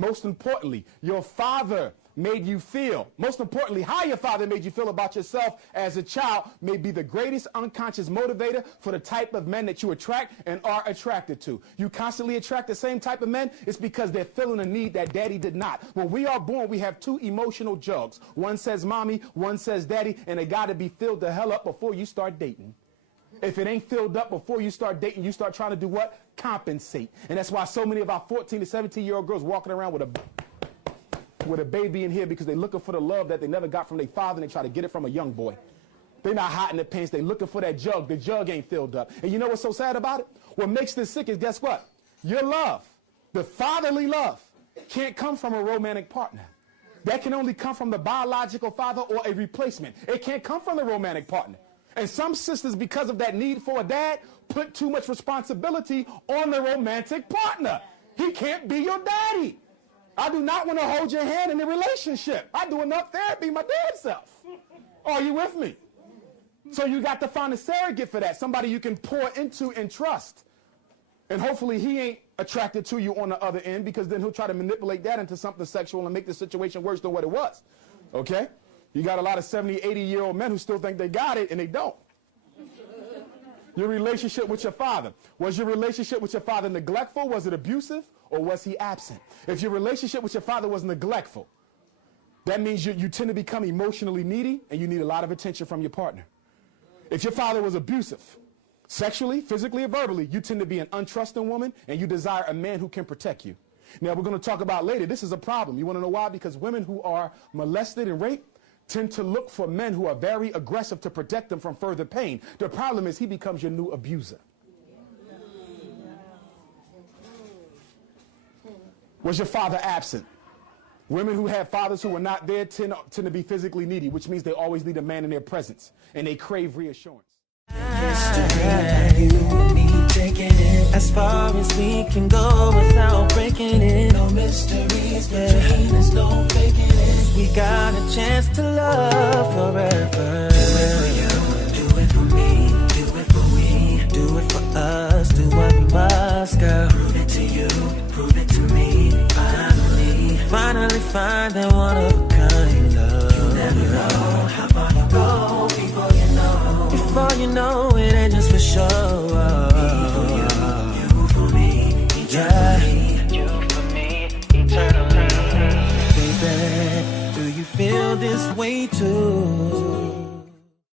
Most importantly, your father made you feel. Most importantly, how your father made you feel about yourself as a child may be the greatest unconscious motivator for the type of men that you attract and are attracted to. You constantly attract the same type of men, it's because they're feeling a need that daddy did not. When we are born, we have two emotional jugs. One says mommy, one says daddy, and they got to be filled the hell up before you start dating. If it ain't filled up before you start dating, you start trying to do what? Compensate. And that's why so many of our 14 to 17-year-old girls walking around with a baby in here because they're looking for the love that they never got from their father and they try to get it from a young boy. They're not hot in the pants. They're looking for that jug. The jug ain't filled up. And you know what's so sad about it? What makes this sick is, guess what? Your love, the fatherly love, can't come from a romantic partner. That can only come from the biological father or a replacement. It can't come from the romantic partner. And some sisters, because of that need for a dad, put too much responsibility on the romantic partner. He can't be your daddy. I do not want to hold your hand in a relationship. I do enough therapy my damn self. Are you with me? So you got to find a surrogate for that, somebody you can pour into and trust. And hopefully he ain't attracted to you on the other end, because then he'll try to manipulate that into something sexual and make the situation worse than what it was. Okay? You got a lot of 70, 80-year-old men who still think they got it, and they don't. Your relationship with your father. Was your relationship with your father neglectful? Was it abusive? Or was he absent? If your relationship with your father was neglectful, that means you tend to become emotionally needy, and you need a lot of attention from your partner. If your father was abusive, sexually, physically, or verbally, you tend to be an untrusting woman, and you desire a man who can protect you. Now, we're going to talk about later, this is a problem. You want to know why? Because women who are molested and raped tend to look for men who are very aggressive to protect them from further pain. The problem is he becomes your new abuser. Was your father absent? Women who have fathers who were not there tend to be physically needy, which means they always need a man in their presence, and they crave reassurance. As far as we can go without breaking it. No mysteries between us, no faking it. We got a chance to love forever. Do it for you, do it for me, do it for we, do it for us, do what we must, girl. Prove it to you, prove it to me. Finally find that one of a kind love. You never know how far you go before you know. Before you know, it ain't just for show. You for me, eternally. You for me, eternally. Baby, do you feel this way too?